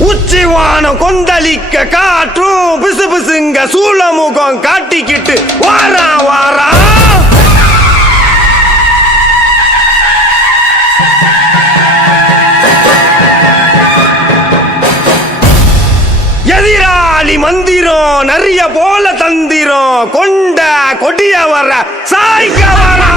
உச்சிவானம் கொந்தளிக்க காற்றும் பிசு பிசுங்க சூளமுகம் காட்டிக்கிட்டு வாரா வாரா. எதிராளி மந்திரம் நிறைய போல தந்திரம் கொண்ட கொடிய வர சாய்க்க வரா.